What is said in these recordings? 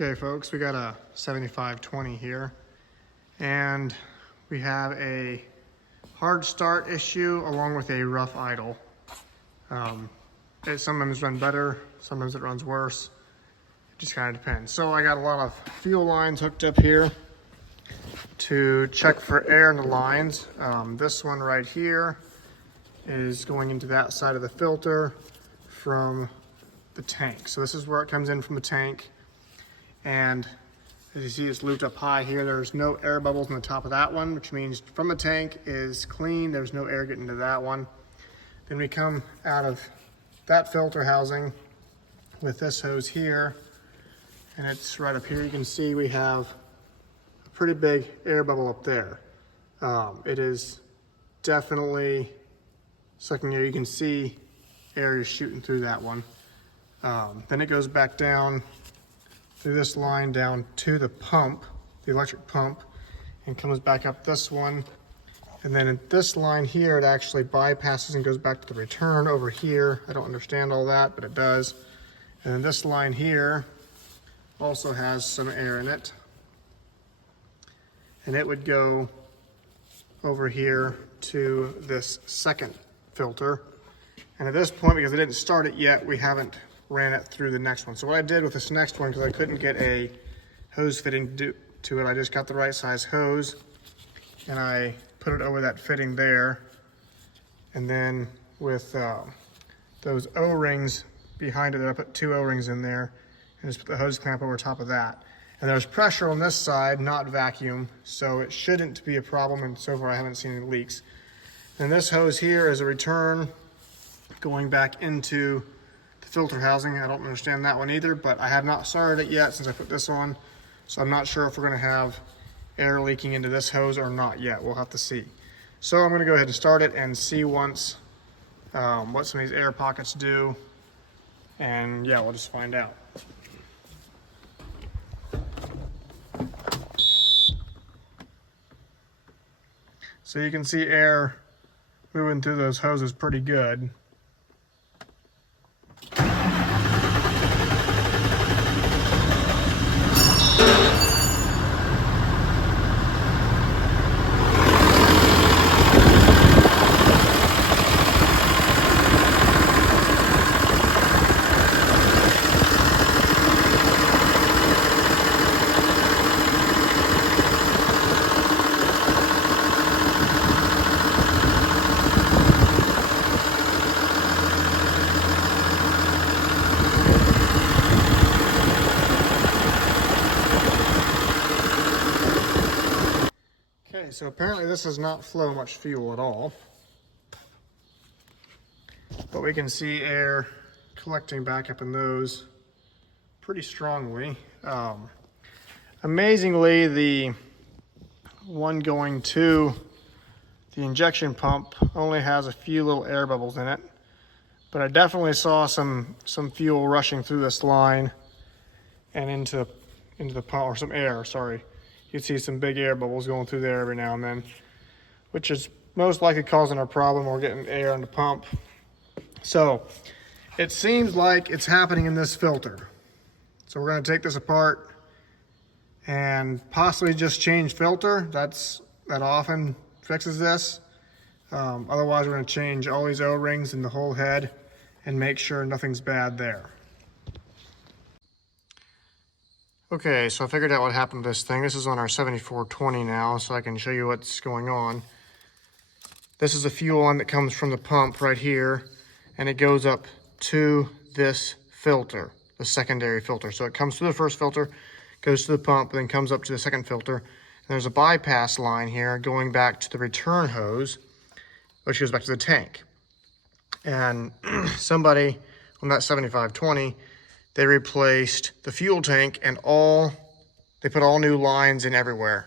Okay folks, we got a 7520 here and we have a hard start issue along with a rough idle. It sometimes runs better, sometimes it runs worse. It just kind of depends. So I got a lot of fuel lines hooked up here to check for air in the lines. This one right here is going into that side of the filter from the tank. So this is where it comes in from the tank. And as you see, it's looped up high here. There's no air bubbles in the top of that one, which means from the tank is clean. There's no air getting to that one. Then we come out of that filter housing with this hose here, and it's right up here. You can see we have a pretty big air bubble up there. It is definitely sucking air. You can see air is shooting through that one. Then it goes back down through this line down to the pump, the electric pump, and comes back up this one. And then in this line here, it actually bypasses and goes back to the return over here. I don't understand all that, but it does. And then this line here also has some air in it. And it would go over here to this second filter. And at this point, because I didn't start it yet, we haven't ran it through the next one. So what I did with this next one, because I couldn't get a hose fitting to it, I just got the right size hose and I put it over that fitting there. And then with those O-rings behind it, I put 2 O-rings in there and just put the hose clamp over top of that. And there's pressure on this side, not vacuum, so it shouldn't be a problem, and so far I haven't seen any leaks. And this hose here is a return going back into filter housing. I don't understand that one either, but I have not started it yet since I put this on, so I'm not sure if we're going to have air leaking into this hose or not yet. We'll have to see. So I'm going to go ahead and start it and see once what some of these air pockets do, and yeah, we'll just find out. So you can see air moving through those hoses pretty good. Okay, so apparently this does not flow much fuel at all, but we can see air collecting back up in those pretty strongly. Amazingly, the one going to the injection pump only has a few little air bubbles in it, but I definitely saw some fuel rushing through this line and into the pump, or some air, sorry. You can see some big air bubbles going through there every now and then, which is most likely causing our problem. We're getting air in the pump. So it seems like it's happening in this filter. So we're going to take this apart and possibly just change filter. That often fixes this. Otherwise, we're going to change all these O-rings in the whole head and make sure nothing's bad there. Okay, so I figured out what happened to this thing. This is on our 7420 now, so I can show you what's going on. This is a fuel line that comes from the pump right here, and it goes up to this filter, the secondary filter. So it comes through the first filter, goes to the pump, then comes up to the second filter. And there's a bypass line here going back to the return hose, which goes back to the tank. And somebody on that 7520, they replaced the fuel tank and they put all new lines in everywhere.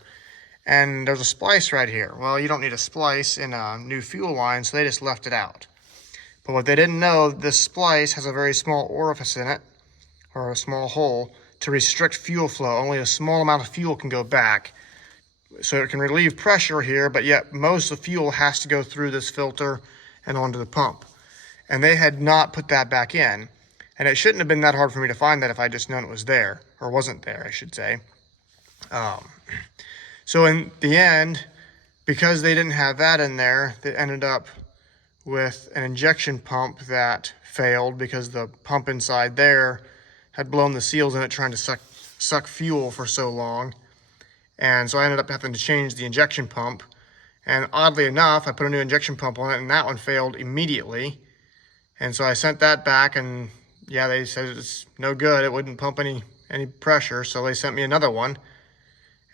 And there's a splice right here. Well, you don't need a splice in a new fuel line, so they just left it out. But what they didn't know, this splice has a very small orifice in it, or a small hole, to restrict fuel flow. Only a small amount of fuel can go back. So it can relieve pressure here, but yet most of the fuel has to go through this filter and onto the pump. And they had not put that back in. And it shouldn't have been that hard for me to find that if I just known it was there, or wasn't there, I should say. So in the end, because they didn't have that in there, they ended up with an injection pump that failed because the pump inside there had blown the seals in it trying to suck fuel for so long. And so I ended up having to change the injection pump. And oddly enough, I put a new injection pump on it, and that one failed immediately. And so I sent that back, and yeah, they said it's no good. It wouldn't pump any pressure. So they sent me another one,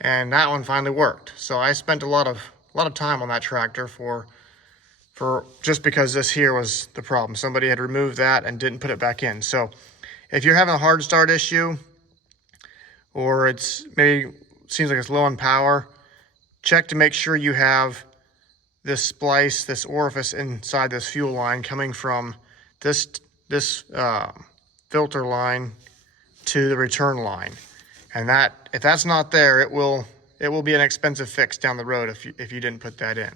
and that one finally worked. So I spent a lot of time on that tractor for just because this here was the problem. Somebody had removed that and didn't put it back in. So if you're having a hard start issue, or it's maybe seems like it's low on power, check to make sure you have this splice, this orifice inside this fuel line coming from this filter line to the return line. And that, if that's not there, it will be an expensive fix down the road if you didn't put that in.